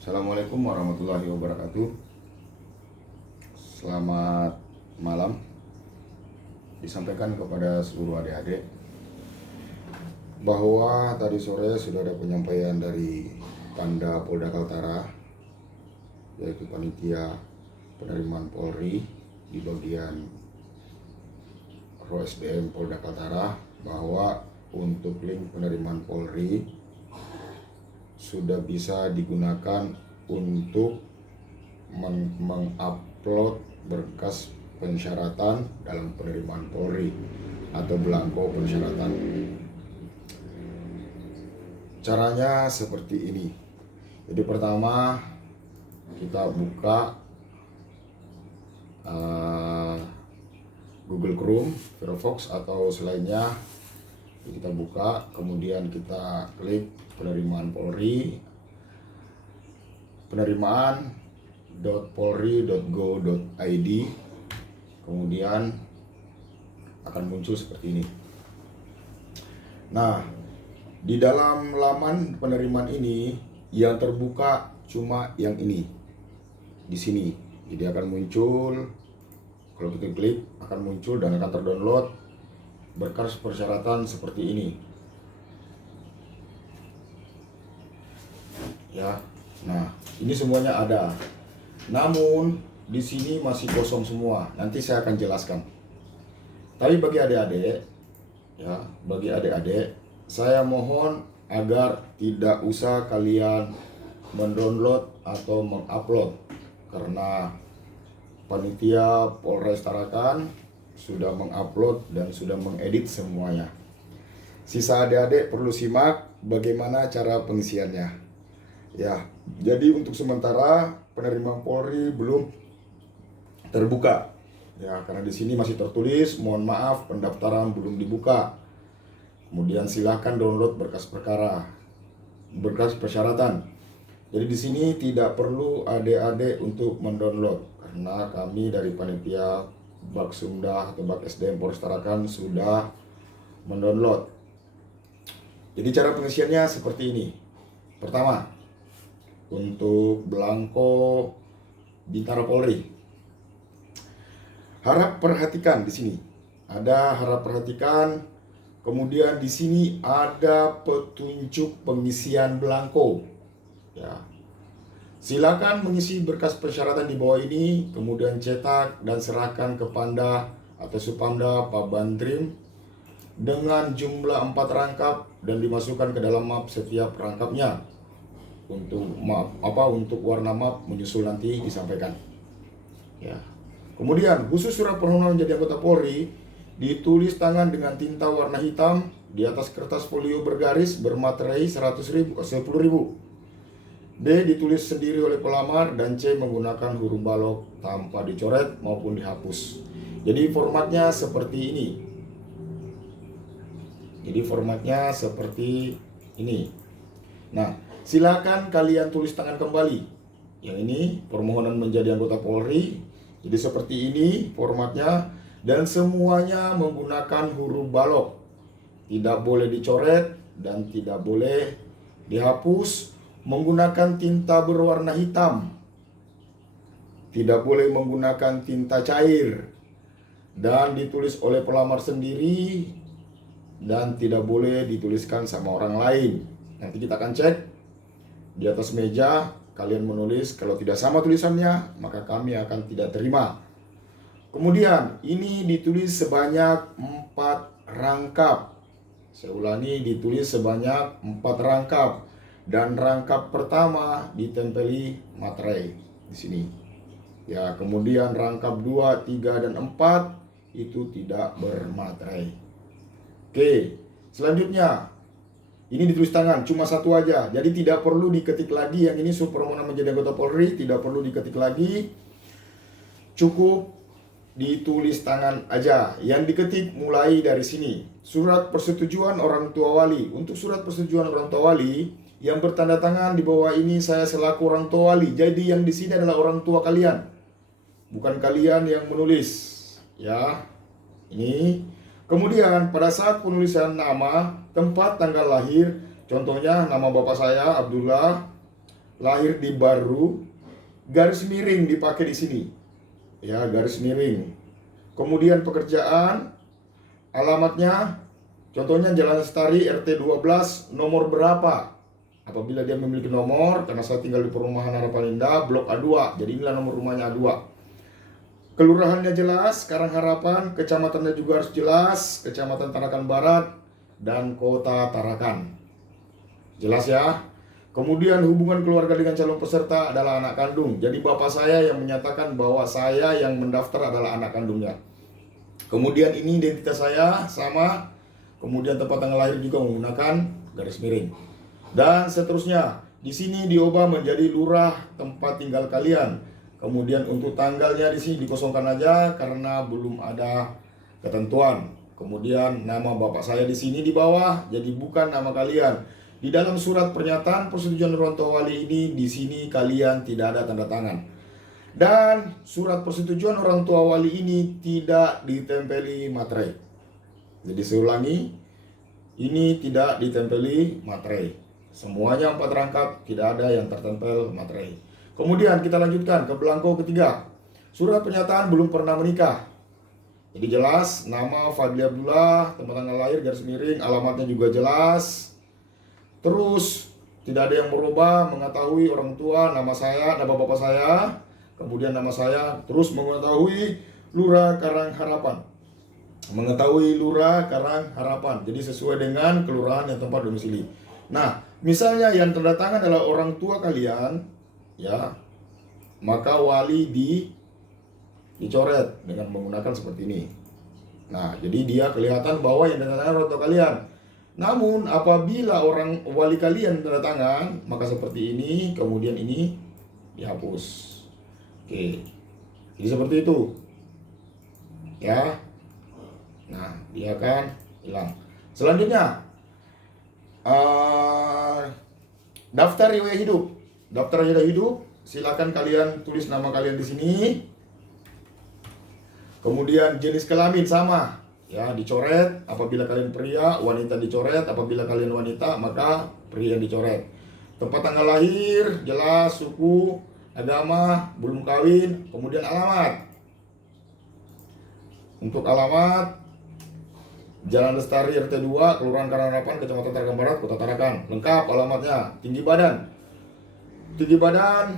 Assalamualaikum warahmatullahi wabarakatuh. Selamat malam. Disampaikan kepada seluruh adik-adik bahwa tadi sore sudah ada penyampaian dari Panda Polda Kaltara, yaitu panitia penerimaan Polri di bagian ROSDM Polda Kaltara, bahwa untuk link penerimaan Polri sudah bisa digunakan untuk mengupload berkas persyaratan dalam penerimaan Polri atau belangko persyaratan. Caranya seperti ini. Jadi pertama kita buka Google Chrome, Firefox atau selainnya. Kita buka, kemudian kita klik penerimaan Polri, penerimaan.polri.go.id, kemudian akan muncul seperti ini. Nah, di dalam laman penerimaan ini yang terbuka cuma yang ini, di sini. Jadi akan muncul, kalau kita klik akan muncul dan akan terdownload berkas persyaratan seperti ini. Ya. Nah, ini semuanya ada. Namun di sini masih kosong semua. Nanti saya akan jelaskan. Tapi bagi adik-adik, ya, bagi adik-adik, saya mohon agar tidak usah kalian mendownload atau mengupload, karena panitia Polres Tarakan sudah mengupload dan sudah mengedit semuanya. Sisa adik-adik perlu simak bagaimana cara pengisiannya. Ya, jadi untuk sementara penerimaan Polri belum terbuka. Ya, karena di sini masih tertulis mohon maaf pendaftaran belum dibuka. Kemudian silahkan download berkas perkara, berkas persyaratan. Jadi di sini tidak perlu adik-adik untuk mendownload, karena kami dari panitia Baksumda atau Bak SDM Polres Tarakan sudah mendownload. Jadi cara pengisiannya seperti ini. Pertama, untuk belangko Bintara Polri, harap perhatikan di sini. Ada harap perhatikan. Kemudian di sini ada petunjuk pengisian belangko. Ya. Silakan mengisi berkas persyaratan di bawah ini, kemudian cetak dan serahkan ke Panda atau Supamda Pak Bantrim dengan jumlah 4 rangkap dan dimasukkan ke dalam map setiap rangkapnya. Untuk warna map menyusul nanti disampaikan. Ya. Kemudian khusus surat permohonan menjadi anggota Polri ditulis tangan dengan tinta warna hitam di atas kertas folio bergaris bermaterai 10.000. B ditulis sendiri oleh pelamar, dan C menggunakan huruf balok tanpa dicoret maupun dihapus. Jadi formatnya seperti ini. Nah, silakan kalian tulis tangan kembali. Yang ini permohonan menjadi anggota Polri. Jadi seperti ini formatnya, dan semuanya menggunakan huruf balok. Tidak boleh dicoret dan tidak boleh dihapus. Menggunakan tinta berwarna hitam, tidak boleh menggunakan tinta cair, dan ditulis oleh pelamar sendiri, dan tidak boleh dituliskan sama orang lain. Nanti kita akan cek di atas meja. Kalian menulis, kalau tidak sama tulisannya maka kami akan tidak terima. Kemudian ini ditulis sebanyak 4 rangkap. Saya ulangi, ditulis sebanyak 4 rangkap. Dan rangkap pertama ditempeli materai di sini. Ya, kemudian rangkap 2, 3 dan 4 itu tidak bermaterai. Oke, selanjutnya ini ditulis tangan, cuma satu aja. Jadi tidak perlu diketik lagi. Yang ini surat permohonan menjadi anggota Polri, tidak perlu diketik lagi. Cukup ditulis tangan aja. Yang diketik mulai dari sini. Surat persetujuan orang tua wali. Untuk surat persetujuan orang tua wali, yang bertanda tangan di bawah ini saya selaku orang tua wali. Jadi yang di sini adalah orang tua kalian, bukan kalian yang menulis. Ya, ini. Kemudian pada saat penulisan nama, tempat, tanggal lahir, contohnya nama bapak saya Abdullah, lahir di Baru, garis miring dipakai di sini. Ya, garis miring. Kemudian pekerjaan, alamatnya, contohnya Jalan Lestari RT 12, nomor berapa? Apabila dia memiliki nomor, karena saya tinggal di perumahan Harapan Indah, blok A2, jadi inilah nomor rumahnya A2. Kelurahannya jelas, Karang Harapan, kecamatannya juga harus jelas, Kecamatan Tarakan Barat, dan Kota Tarakan. Jelas ya? Kemudian hubungan keluarga dengan calon peserta adalah anak kandung. Jadi bapak saya yang menyatakan bahwa saya yang mendaftar adalah anak kandungnya. Kemudian ini identitas saya sama, kemudian tempat tanggal lahir juga menggunakan garis miring. Dan seterusnya, di sini diubah menjadi lurah tempat tinggal kalian. Kemudian untuk tanggalnya di sini dikosongkan aja karena belum ada ketentuan. Kemudian nama bapak saya di sini di bawah, jadi bukan nama kalian. Di dalam surat pernyataan persetujuan orang tua wali ini di sini kalian tidak ada tanda tangan. Dan surat persetujuan orang tua wali ini tidak ditempeli materai. Jadi saya ulangi, ini tidak ditempeli materai. Semuanya 4 rangkap, tidak ada yang tertempel materai. Kemudian kita lanjutkan ke belangko ketiga. Surat pernyataan belum pernah menikah. Jadi jelas, nama Fadli Abdullah, tempat tanggal lahir, garis miring, alamatnya juga jelas. Terus tidak ada yang berubah, mengetahui orang tua, nama saya, nama bapak saya, kemudian nama saya, terus mengetahui Lurah Karang Harapan. Mengetahui Lurah Karang Harapan. Jadi sesuai dengan kelurahan yang tempat domisili. Nah, misalnya yang tanda tangan adalah orang tua kalian, ya, maka wali dicoret dengan menggunakan seperti ini. Nah, jadi dia kelihatan bahwa yang tanda tangan orang tua kalian. Namun apabila orang wali kalian tanda tangan, maka seperti ini, kemudian ini dihapus. Oke, jadi seperti itu, ya. Nah, dia akan hilang. Selanjutnya, daftar riwayat hidup. Daftar riwayat hidup, silakan kalian tulis nama kalian di sini. Kemudian jenis kelamin sama, ya, dicoret. Apabila kalian pria, wanita dicoret. Apabila kalian wanita, maka pria yang dicoret. Tempat tanggal lahir jelas, suku, agama, belum kawin. Kemudian alamat. Untuk alamat, Jalan Lestari RT 2, Kelurahan Karang Harapan, Kecamatan Tarakan Barat, Kota Tarakan. Lengkap alamatnya. Tinggi badan. Tinggi badan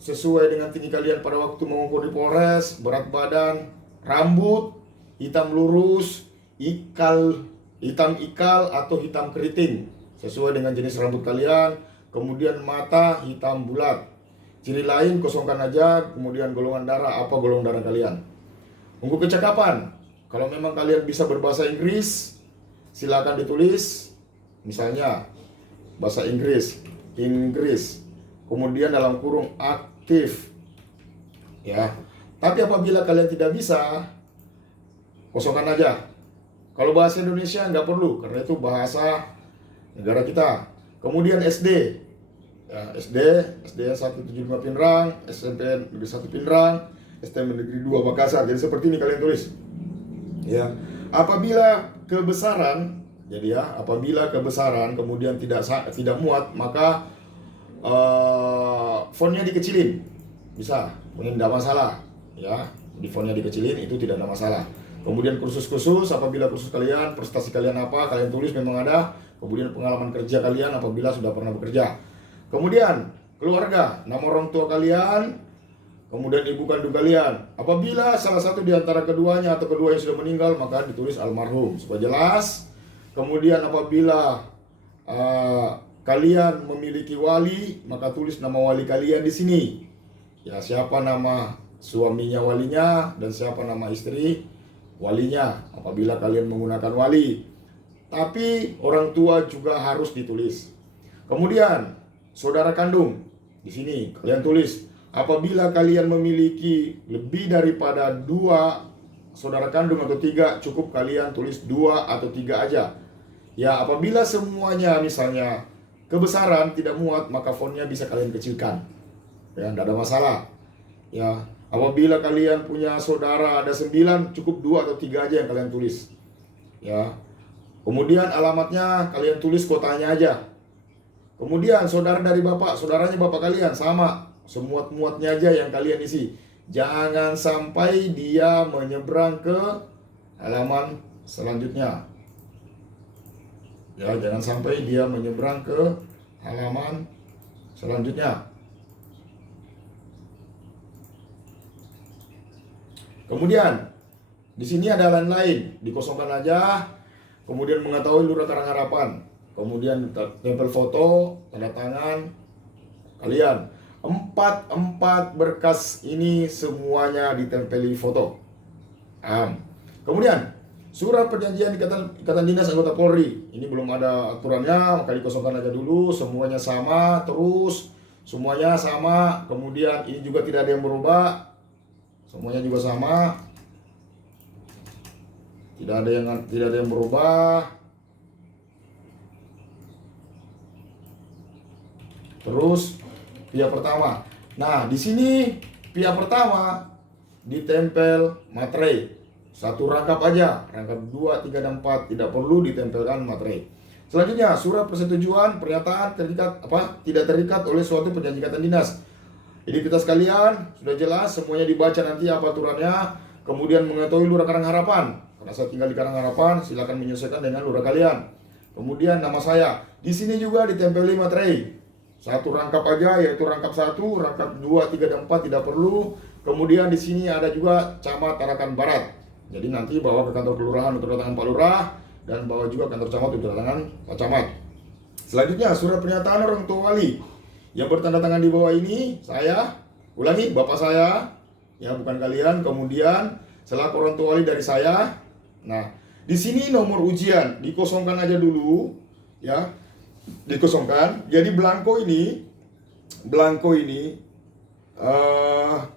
sesuai dengan tinggi kalian pada waktu mengukur di Polres. Berat badan, rambut hitam lurus, hitam ikal atau hitam keriting sesuai dengan jenis rambut kalian. Kemudian mata hitam bulat. Ciri lain kosongkan aja. Kemudian golongan darah, apa golongan darah kalian. Untuk kecakapan, kalau memang kalian bisa berbahasa Inggris, silakan ditulis. Misalnya bahasa Inggris, kemudian dalam kurung aktif, ya. Tapi apabila kalian tidak bisa, kosongkan aja. Kalau bahasa Indonesia nggak perlu, karena itu bahasa negara kita. Kemudian SD, ya, SD 175 Pinrang, SMP Negeri 1 Pinrang, STM Negeri 2 Makassar. Jadi seperti ini kalian tulis. Ya, apabila kebesaran, jadi ya, apabila kebesaran kemudian tidak muat, maka fontnya dikecilin, bisa, mungkin tidak masalah, ya, di fontnya dikecilin itu tidak ada masalah. Kemudian kursus, apabila kursus kalian, prestasi kalian apa, kalian tulis memang ada. Kemudian pengalaman kerja kalian apabila sudah pernah bekerja. Kemudian keluarga, nama orang tua kalian. Kemudian ibu kandung kalian. Apabila salah satu di antara keduanya atau kedua yang sudah meninggal, maka ditulis almarhum supaya jelas. Kemudian apabila kalian memiliki wali, maka tulis nama wali kalian di sini. Ya, siapa nama suaminya walinya dan siapa nama istri walinya apabila kalian menggunakan wali. Tapi orang tua juga harus ditulis. Kemudian saudara kandung di sini kalian tulis. Apabila kalian memiliki lebih daripada 2 saudara kandung atau 3, cukup kalian tulis 2 atau 3 aja. Ya, apabila semuanya misalnya kebesaran tidak muat, maka fontnya bisa kalian kecilkan. Ya, tidak ada masalah. Ya, apabila kalian punya saudara ada 9, cukup 2 atau 3 aja yang kalian tulis. Ya. Kemudian alamatnya kalian tulis kotanya aja. Kemudian saudara dari bapak, saudaranya bapak kalian sama, semuat-muatnya aja yang kalian isi. Jangan sampai dia menyeberang ke halaman selanjutnya. Ya, jangan sampai dia menyeberang ke halaman selanjutnya. Kemudian di sini ada lain-lain, dikosongkan aja. Kemudian mengetahui Lurah Karangharapan. Kemudian tempel foto, tanda tangan kalian. Empat berkas ini semuanya ditempeli foto. Kemudian surat perjanjian ikatan dinas anggota Polri. Ini belum ada aturannya, maka dikosongkan aja dulu. Semuanya sama, terus semuanya sama. Kemudian ini juga tidak ada yang berubah. Semuanya juga sama. Tidak ada yang berubah. Terus pihak pertama. Nah, di sini pihak pertama ditempel materai. Satu rangkap aja, rangkap 2, 3, dan 4 tidak perlu ditempelkan materai. Selanjutnya, surat persetujuan pernyataan tidak terikat oleh suatu perjanjian ikatan dinas. Identitas kalian sudah jelas, semuanya dibaca nanti apa aturannya. Kemudian mengetahui Lurah Karangharapan. Karena saya tinggal di Karangharapan, silakan menyesuaikan dengan lurah kalian. Kemudian nama saya. Di sini juga ditempeli materai. Satu rangkap aja, yaitu rangkap 1, rangkap 2, 3, dan 4 tidak perlu. Kemudian di sini ada juga Camat Tarakan Barat. Jadi nanti bawa ke kantor kelurahan untuk kedatangan Pak Lurah, dan bawa juga kantor camat untuk kedatangan Pak Camat. Selanjutnya surat pernyataan orang tua wali. Yang bertanda tangan di bawah ini saya, ulangi, bapak saya, ya bukan kalian. Kemudian selaku orang tua wali dari saya. Nah, di sini nomor ujian dikosongkan aja dulu, ya. Dikosongkan. Jadi blanko ini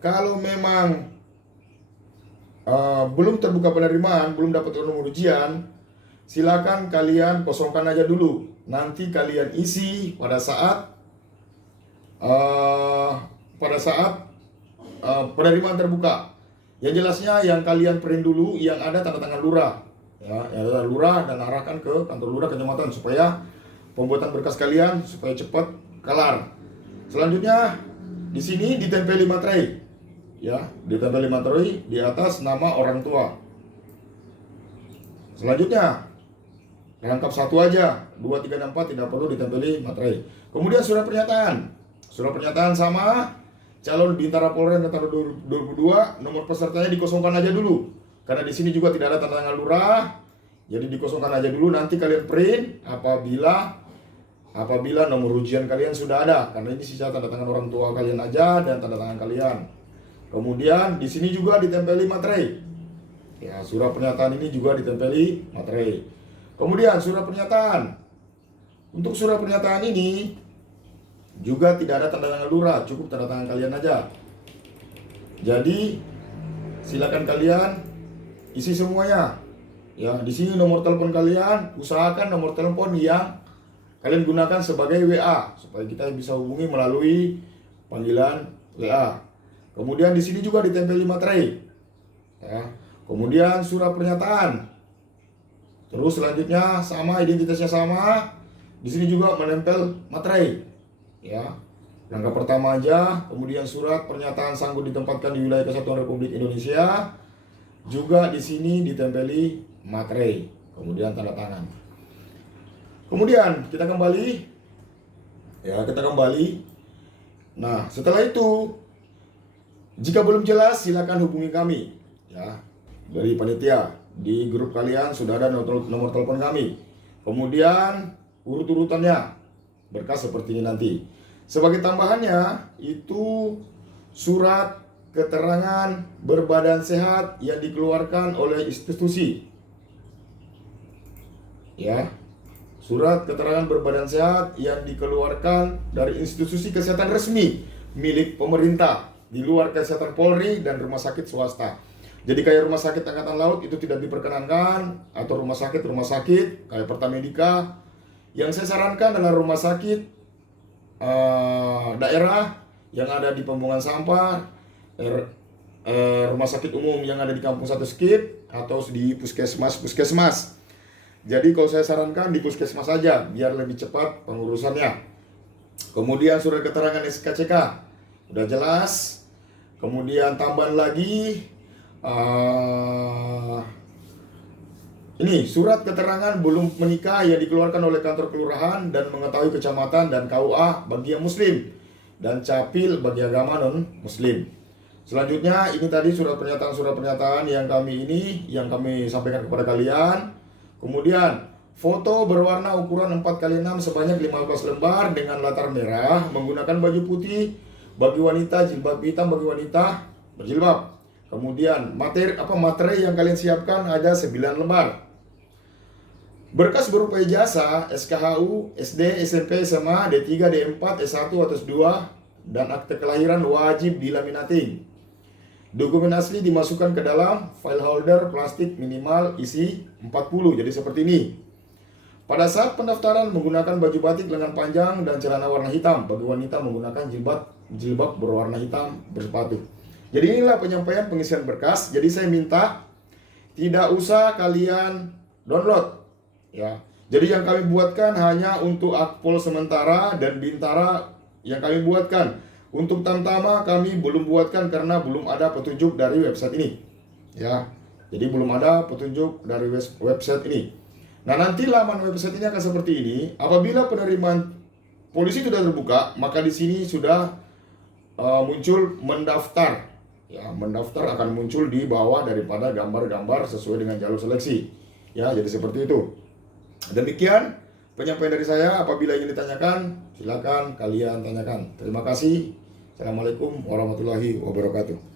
kalau memang belum terbuka penerimaan, belum dapat nomor ujian, silakan kalian kosongkan aja dulu. Nanti kalian isi pada saat penerimaan terbuka. Yang jelasnya yang kalian print dulu yang ada tanda tangan lurah, ya, yang ada lurah, dan arahkan ke kantor lurah kecamatan supaya pembuatan berkas kalian supaya cepat kelar. Selanjutnya di sini ditempeli materai, ya, ditempeli materai di atas nama orang tua. Selanjutnya rangkap 1 aja, 2, 3, dan 4 tidak perlu ditempeli materai. Kemudian surat pernyataan sama calon Bintara Polri angkatan 2022, nomor pesertanya dikosongkan aja dulu. Karena di sini juga tidak ada tanda tangan lurah, jadi dikosongkan aja dulu. Nanti kalian print apabila nomor ujian kalian sudah ada. Karena ini sisa tanda tangan orang tua kalian aja dan tanda tangan kalian. Kemudian di sini juga ditempeli materai. Ya, surat pernyataan ini juga ditempeli materai. Kemudian surat pernyataan. Untuk surat pernyataan ini juga tidak ada tanda tangan lurah, cukup tanda tangan kalian aja. Jadi silakan kalian isi semuanya. Ya, di sini nomor telepon kalian, usahakan nomor telepon yang kalian gunakan sebagai WA supaya kita bisa hubungi melalui panggilan WA. Kemudian di sini juga ditempeli materai. Ya. Kemudian surat pernyataan. Terus selanjutnya sama, identitasnya sama. Di sini juga menempel materai. Ya. Rangkap pertama aja, kemudian surat pernyataan sanggup ditempatkan di wilayah Kesatuan Republik Indonesia. Juga di sini ditempeli materai. Kemudian tanda tangan. Kemudian kita kembali. Nah, setelah itu jika belum jelas silakan hubungi kami, ya, dari panitia. Di grup kalian sudah ada nomor telepon kami. Kemudian urut-urutannya berkas seperti ini nanti. Sebagai tambahannya itu surat keterangan berbadan sehat yang dikeluarkan oleh institusi. Ya. Surat keterangan berbadan sehat yang dikeluarkan dari institusi kesehatan resmi milik pemerintah di luar kesehatan Polri dan rumah sakit swasta. Jadi kayak rumah sakit Angkatan Laut itu tidak diperkenankan, atau rumah sakit kayak Pertamedika. Yang saya sarankan adalah rumah sakit daerah yang ada di pembuangan sampah, rumah sakit umum yang ada di Kampung Satu Skip, atau di puskesmas. Jadi kalau saya sarankan di puskesmas saja biar lebih cepat pengurusannya. Kemudian surat keterangan SKCK udah jelas. Kemudian tambahan lagi ini surat keterangan belum menikah yang dikeluarkan oleh kantor kelurahan dan mengetahui kecamatan dan KUA bagi yang muslim dan capil bagi agama non muslim. Selanjutnya ini tadi surat pernyataan yang kami sampaikan kepada kalian. Kemudian foto berwarna ukuran 4x6 sebanyak 15 lembar dengan latar merah menggunakan baju putih bagi wanita, jilbab hitam bagi wanita berjilbab. Kemudian materi yang kalian siapkan ada 9 lembar. Berkas berupa ijazah, SKHU, SD, SMP, SMA, D3, D4, S1 atau S2 dan akte kelahiran wajib dilaminating. Dokumen asli dimasukkan ke dalam file holder plastik minimal isi 40. Jadi seperti ini. Pada saat pendaftaran menggunakan baju batik lengan panjang dan celana warna hitam. Bagi wanita menggunakan jilbab berwarna hitam bersepatu. Jadi inilah penyampaian pengisian berkas. Jadi saya minta tidak usah kalian download. Ya. Jadi yang kami buatkan hanya untuk Akpol sementara dan Bintara yang kami buatkan. Untuk Tamtama kami belum buatkan karena belum ada petunjuk dari website ini. Ya. Jadi belum ada petunjuk dari website ini. Nah, nanti laman website ini akan seperti ini. Apabila penerimaan polisi sudah terbuka, maka di sini sudah muncul mendaftar. Ya, mendaftar akan muncul di bawah daripada gambar-gambar sesuai dengan jalur seleksi. Ya, jadi seperti itu. Demikian penyampaian dari saya. Apabila ingin ditanyakan, silakan kalian tanyakan. Terima kasih. Assalamualaikum warahmatullahi wabarakatuh.